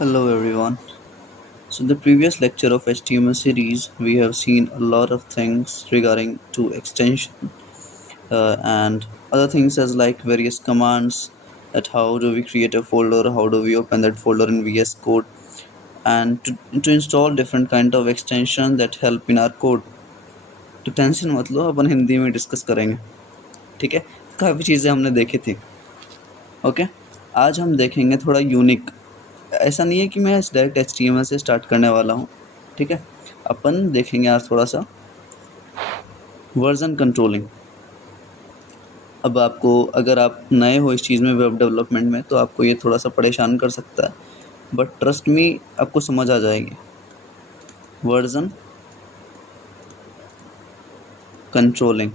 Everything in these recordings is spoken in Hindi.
Hello everyone. So in the previous lecture of HTML series, we have seen a lot of things regarding to extension and other things as like various commands, that how do we create a folder, how do we open that folder in VS Code, and to install different kind of extension that help in our code. तो टेंशन मत लो, अपन हिंदी में डिस्कस करेंगे. ठीक है, काफ़ी चीज़ें हमने देखी थी. ओके, आज हम देखेंगे थोड़ा यूनिक. ऐसा नहीं है कि मैं डायरेक्ट HTML से स्टार्ट करने वाला हूँ. ठीक है, अपन देखेंगे आज थोड़ा सा वर्जन कंट्रोलिंग. अब आपको, अगर आप नए हो इस चीज़ में, वेब डेवलपमेंट में, तो आपको ये थोड़ा सा परेशान कर सकता है, बट ट्रस्ट मी, आपको समझ आ जाएगी. Version controlling.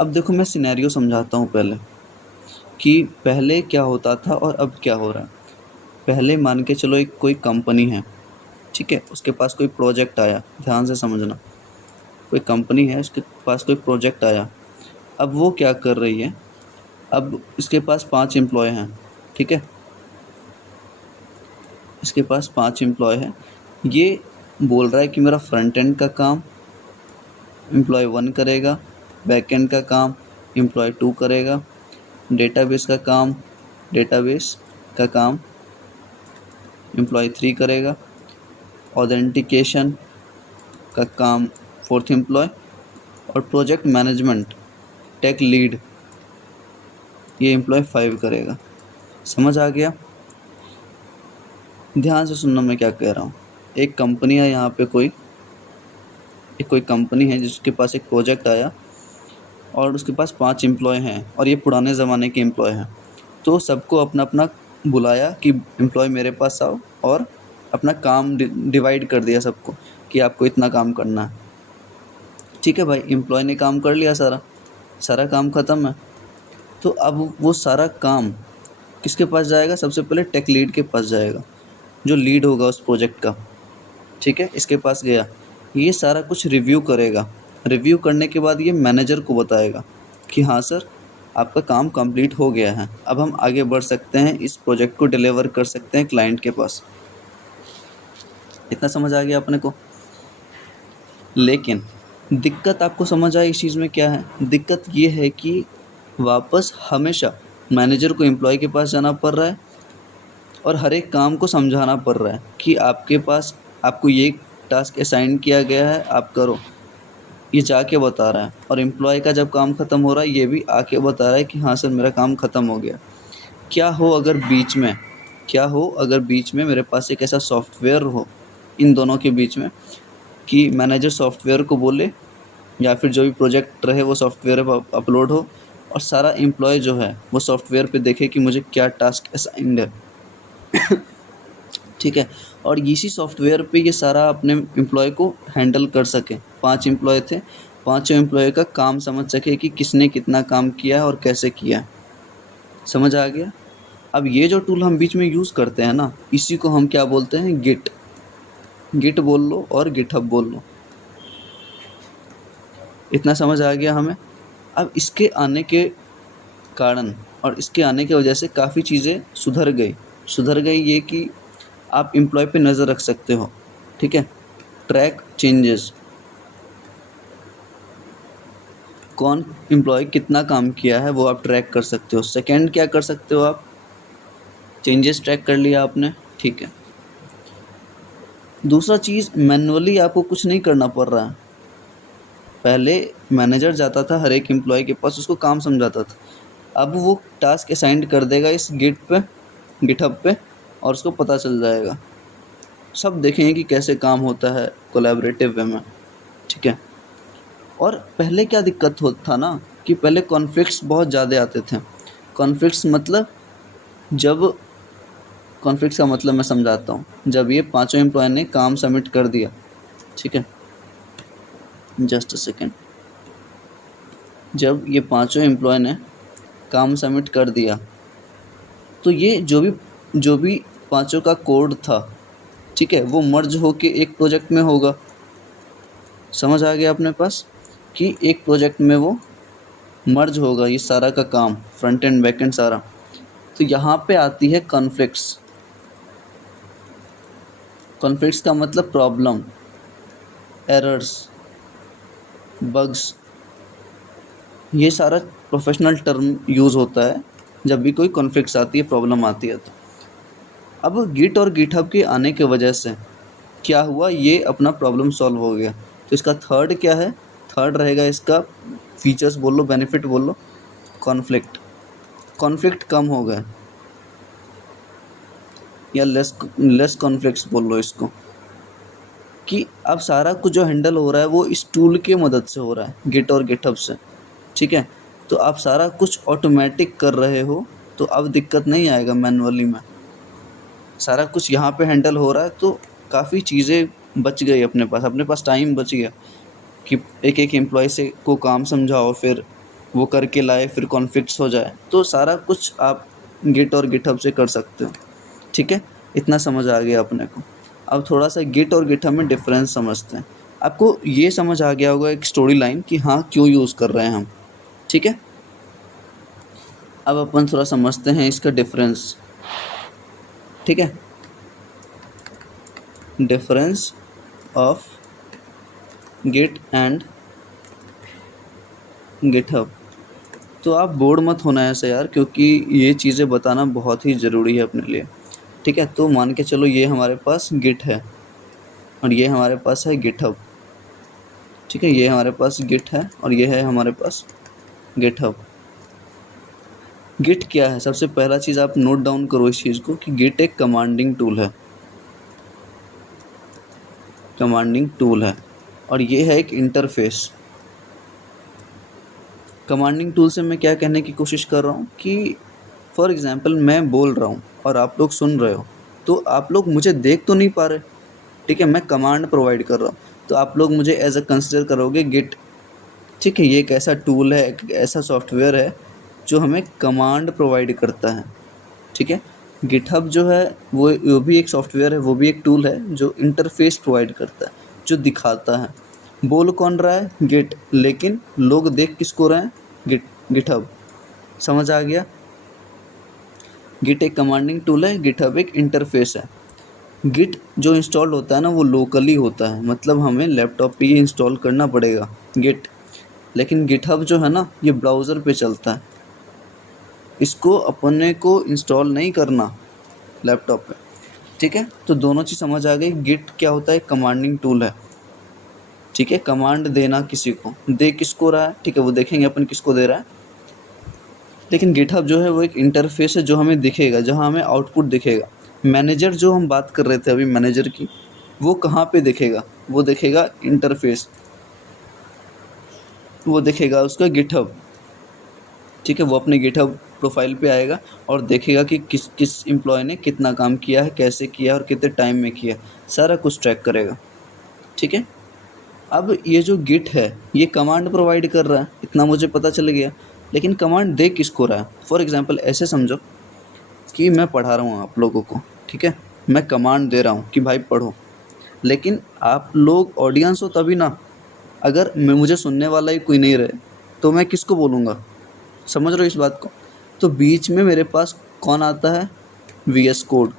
अब देखो, मैं सिनेरियो समझाता हूँ पहले कि पहले क्या होता था और अब क्या हो रहा है. पहले मान के चलो, एक कोई कंपनी है. ठीक है, उसके पास कोई प्रोजेक्ट आया. ध्यान से समझना, कोई कंपनी है, उसके पास कोई प्रोजेक्ट आया. अब वो क्या कर रही है, अब इसके पास 5 एम्प्लॉय हैं. ठीक है, इसके पास 5 एम्प्लॉय हैं. ये बोल रहा है कि मेरा फ्रंट एंड का काम एम्प्लॉय 1 करेगा, बैक एंड का काम एम्प्लॉय 2 करेगा, डेटाबेस का काम एम्प्लॉय 3 करेगा, ऑथेंटिकेशन का काम 4th एम्प्लॉय, और प्रोजेक्ट मैनेजमेंट टेक लीड ये एम्प्लॉय 5 करेगा. समझ आ गया? ध्यान से सुनना मैं क्या कह रहा हूँ. एक कंपनी है यहाँ पे, कोई कंपनी है जिसके पास एक प्रोजेक्ट आया और उसके पास 5 एम्प्लॉय हैं, और ये पुराने ज़माने के एम्प्लॉय हैं. तो सबको अपना अपना बुलाया कि एम्प्लॉय मेरे पास आओ, और अपना काम डिवाइड कर दिया सबको कि आपको इतना काम करना है. ठीक है भाई, एम्प्लॉय ने काम कर लिया, सारा सारा काम ख़त्म है. तो अब वो सारा काम किसके पास जाएगा? सबसे पहले टेक लीड के पास जाएगा, जो लीड होगा उस प्रोजेक्ट का. ठीक है, इसके पास गया, ये सारा कुछ रिव्यू करेगा. रिव्यू करने के बाद ये मैनेजर को बताएगा कि हाँ सर, आपका काम कंप्लीट हो गया है, अब हम आगे बढ़ सकते हैं, इस प्रोजेक्ट को डिलीवर कर सकते हैं क्लाइंट के पास. इतना समझ आ गया अपने को? लेकिन दिक्कत आपको समझ आई इस चीज़ में क्या है? दिक्कत ये है कि वापस हमेशा मैनेजर को एम्प्लॉय के पास जाना पड़ रहा है, और हर एक काम को समझाना पड़ रहा है कि आपको ये टास्क असाइन किया गया है, आप करो. ये जाके बता रहा है, और एम्प्लॉय का जब काम ख़त्म हो रहा है, ये भी आके बता रहा है कि हाँ सर, मेरा काम ख़त्म हो गया. क्या हो अगर बीच में मेरे पास एक ऐसा सॉफ्टवेयर हो, इन दोनों के बीच में, कि मैनेजर सॉफ्टवेयर को बोले, या फिर जो भी प्रोजेक्ट रहे वो सॉफ्टवेयर पर अपलोड हो, और सारा एम्प्लॉय जो है वो सॉफ्टवेयर पे देखे कि मुझे क्या टास्क असाइंड है. ठीक है, और इसी सॉफ्टवेयर पे ये सारा अपने एम्प्लॉय को हैंडल कर सके. 5 एम्प्लॉय थे, पाँचों एम्प्लॉय का काम समझ सके कि किसने कितना काम किया है और कैसे किया है. समझ आ गया? अब ये जो टूल हम बीच में यूज़ करते हैं ना, इसी को हम क्या बोलते हैं? गिट बोल लो और गिटहब बोल लो. इतना समझ आ गया हमें? अब इसके आने के कारण और इसके आने की वजह से काफ़ी चीज़ें सुधर गई ये कि आप एम्प्लॉय पे नज़र रख सकते हो. ठीक है, ट्रैक चेंजेस, कौन एम्प्लॉय कितना काम किया है वो आप ट्रैक कर सकते हो. सेकंड, क्या कर सकते हो आप? चेंजेस ट्रैक कर लिया आपने. ठीक है, दूसरा चीज़, मैनुअली आपको कुछ नहीं करना पड़ रहा है. पहले मैनेजर जाता था हर एक एम्प्लॉय के पास, उसको काम समझाता था. अब वो टास्क असाइंड कर देगा इस गिटहब पे, और उसको पता चल जाएगा. सब देखेंगे कि कैसे काम होता है कोलैबोरेटिव वे में. ठीक है, और पहले क्या दिक्कत होता था ना, कि पहले कॉन्फ्लिक्ट्स बहुत ज़्यादा आते थे. कॉन्फ्लिक्ट्स मतलब, जब कॉन्फ्लिक्ट्स का मतलब मैं समझाता हूँ. जब ये पांचों एम्प्लॉय ने काम सबमिट कर दिया, ठीक है, जस्ट अ सेकेंड, जब ये पांचों एम्प्लॉय ने काम सबमिट कर दिया, तो ये जो भी पांचों का कोड था, ठीक है, वो मर्ज होके एक प्रोजेक्ट में होगा. समझ आ गया अपने पास कि एक प्रोजेक्ट में वो मर्ज होगा, ये सारा का काम, फ्रंट एंड बैक एंड सारा. तो यहाँ पे आती है कॉन्फ्लिक्ट्स. कॉन्फ्लिक्ट्स का मतलब प्रॉब्लम, एरर्स, बग्स, ये सारा प्रोफेशनल टर्म यूज़ होता है जब भी कोई कॉन्फ्लिक्ट्स आती है, प्रॉब्लम आती है। तो अब गिट और गिटहब के आने की वजह से क्या हुआ, ये अपना प्रॉब्लम सॉल्व हो गया। तो इसका थर्ड क्या है, थर्ड रहेगा इसका फीचर्स बोल लो, बेनिफिट बोल लो, कॉन्फ्लिक्ट। कॉन्फ्लिक्ट कम हो गए या लेस कॉन्फ्लिक्ट्स बोल लो इसको, कि अब सारा कुछ जो हैंडल हो रहा है वो इस टूल की मदद से हो रहा है, गिट और गिटहब से। ठीक है, तो आप सारा कुछ ऑटोमेटिक कर रहे हो, तो अब दिक्कत नहीं आएगा मैनुअली में, सारा कुछ यहाँ पे हैंडल हो रहा है, तो काफ़ी चीज़ें बच गई अपने पास टाइम बच गया कि एक एक एम्प्लॉय से को काम समझाओ, फिर वो करके लाए, फिर कॉन्फ्लिक्ट्स हो जाए, तो सारा कुछ आप गिट और गिटहब से कर सकते हो। ठीक है, इतना समझ आ गया अपने को। अब थोड़ा सा गिट और गिटहब में डिफरेंस समझते हैं। आपको ये समझ आ गया होगा एक स्टोरी लाइन कि हाँ क्यों यूज़ कर रहे हैं हम। ठीक है, अब अपन थोड़ा समझते हैं इसका डिफरेंस। ठीक है, difference of Git and GitHub. तो आप बोर्ड मत होना ऐसे यार, क्योंकि ये चीज़ें बताना बहुत ही ज़रूरी है अपने लिए। ठीक है, तो मान के चलो ये हमारे पास गिट है और ये हमारे पास है गिटहब। ठीक है, ये हमारे पास गिट है और ये है हमारे पास गिटहब। गिट क्या है, सबसे पहला चीज़ आप नोट डाउन करो इस चीज़ को कि गिट एक कमांडिंग टूल है, कमांडिंग टूल है, और ये है एक इंटरफेस। कमांडिंग टूल से मैं क्या कहने की कोशिश कर रहा हूँ कि फॉर एग्ज़ाम्पल मैं बोल रहा हूँ और आप लोग सुन रहे हो, तो आप लोग मुझे देख तो नहीं पा रहे। ठीक है, मैं कमांड प्रोवाइड कर रहा हूँ, तो आप लोग मुझे एज अ कंसिडर करोगे गिट। ठीक है, ये एक ऐसा टूल है, एक ऐसा सॉफ्टवेयर है जो हमें कमांड प्रोवाइड करता है। ठीक है, गिटहब जो है वो भी एक सॉफ्टवेयर है, वो भी एक टूल है जो इंटरफेस प्रोवाइड करता है, जो दिखाता है। बोल कौन रहा है, गिट, लेकिन लोग देख किसको रहे हैं, गिटहब। समझ आ गया, गिट एक कमांडिंग टूल है, गिटहब एक इंटरफेस है। गिट जो इंस्टॉल होता है ना वो लोकली होता है, मतलब हमें लैपटॉप पे ही इंस्टॉल करना पड़ेगा गिट। लेकिन गिटहब जो है ना ये ब्राउज़र पे चलता है, इसको अपने को इंस्टॉल नहीं करना लैपटॉप पे। ठीक है, तो दोनों चीज़ समझ आ गई। गिट क्या होता है, कमांडिंग टूल है। ठीक है, कमांड देना किसी को, दे किसको रहा है, ठीक है वो देखेंगे अपन किसको दे रहा है। लेकिन गिटहब जो है वो एक इंटरफेस है जो हमें दिखेगा, जहाँ हमें आउटपुट दिखेगा। मैनेजर जो हम बात कर रहे थे अभी मैनेजर की, वो कहाँ पे दिखेगा, वो दिखेगा इंटरफेस, वो दिखेगा उसका गिटहब। ठीक है, वो अपने गिटहब प्रोफाइल पे आएगा और देखेगा कि किस किस एम्प्लॉय ने कितना काम किया है, कैसे किया और कितने टाइम में किया, सारा कुछ ट्रैक करेगा। ठीक है, अब ये जो गिट है ये कमांड प्रोवाइड कर रहा है, इतना मुझे पता चल गया। लेकिन कमांड दे किसको रहा है, फॉर एग्जांपल ऐसे समझो कि मैं पढ़ा रहा हूँ आप लोगों को। ठीक है, मैं कमांड दे रहा हूँ कि भाई पढ़ो, लेकिन आप लोग ऑडियंस हो तभी ना। अगर मैं मुझे सुनने वाला ही कोई नहीं रहे तो मैं किसको बोलूँगा, समझ रहे हो इस बात को। तो बीच में मेरे पास कौन आता है, वीएस कोड।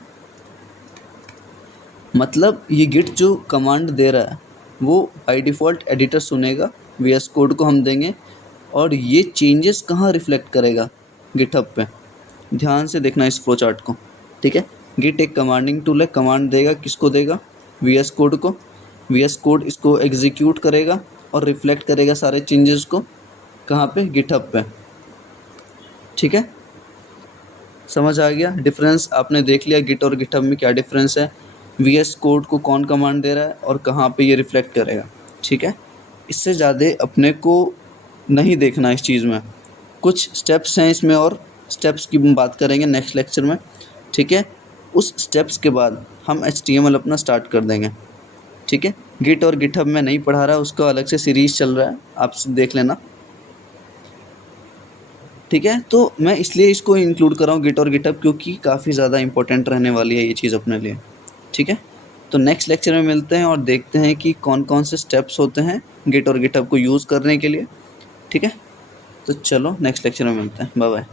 मतलब ये गिट जो कमांड दे रहा है वो बाय डिफ़ॉल्ट एडिटर सुनेगा, वीएस कोड को हम देंगे, और ये चेंजेस कहाँ रिफ्लेक्ट करेगा, गिटहब पे। ध्यान से देखना इस फ्लो चार्ट को। ठीक है, गिट एक कमांडिंग टूल है, कमांड देगा किसको देगा, वीएस कोड को। वीएस कोड इसको एग्जीक्यूट करेगा और रिफ्लेक्ट करेगा सारे चेंजेस को, कहाँ पे, गिटहब पे। ठीक है, समझ आ गया डिफरेंस, आपने देख लिया गिट और गिटहब में क्या डिफरेंस है, वीएस कोड को कौन कमांड दे रहा है और कहाँ पे ये रिफ्लेक्ट करेगा। ठीक है, इससे ज़्यादा अपने को नहीं देखना इस चीज़ में, कुछ स्टेप्स हैं इसमें और स्टेप्स की हम बात करेंगे नेक्स्ट लेक्चर में। ठीक है, उस स्टेप्स के बाद हम HTML अपना स्टार्ट कर देंगे। ठीक है, गिट और गिटहब में नहीं पढ़ा रहा, उसका अलग से सीरीज़ चल रहा है, आप देख लेना। ठीक है, तो मैं इसलिए इसको इंक्लूड कर रहा हूँ गिट और गिटहब, क्योंकि काफ़ी ज़्यादा इंपॉर्टेंट रहने वाली है ये चीज़ अपने लिए। ठीक है, तो नेक्स्ट लेक्चर में मिलते हैं और देखते हैं कि कौन कौन से स्टेप्स होते हैं गिट और गिटहब को यूज़ करने के लिए। ठीक है, तो चलो नेक्स्ट लेक्चर में मिलते हैं, बाय बाय।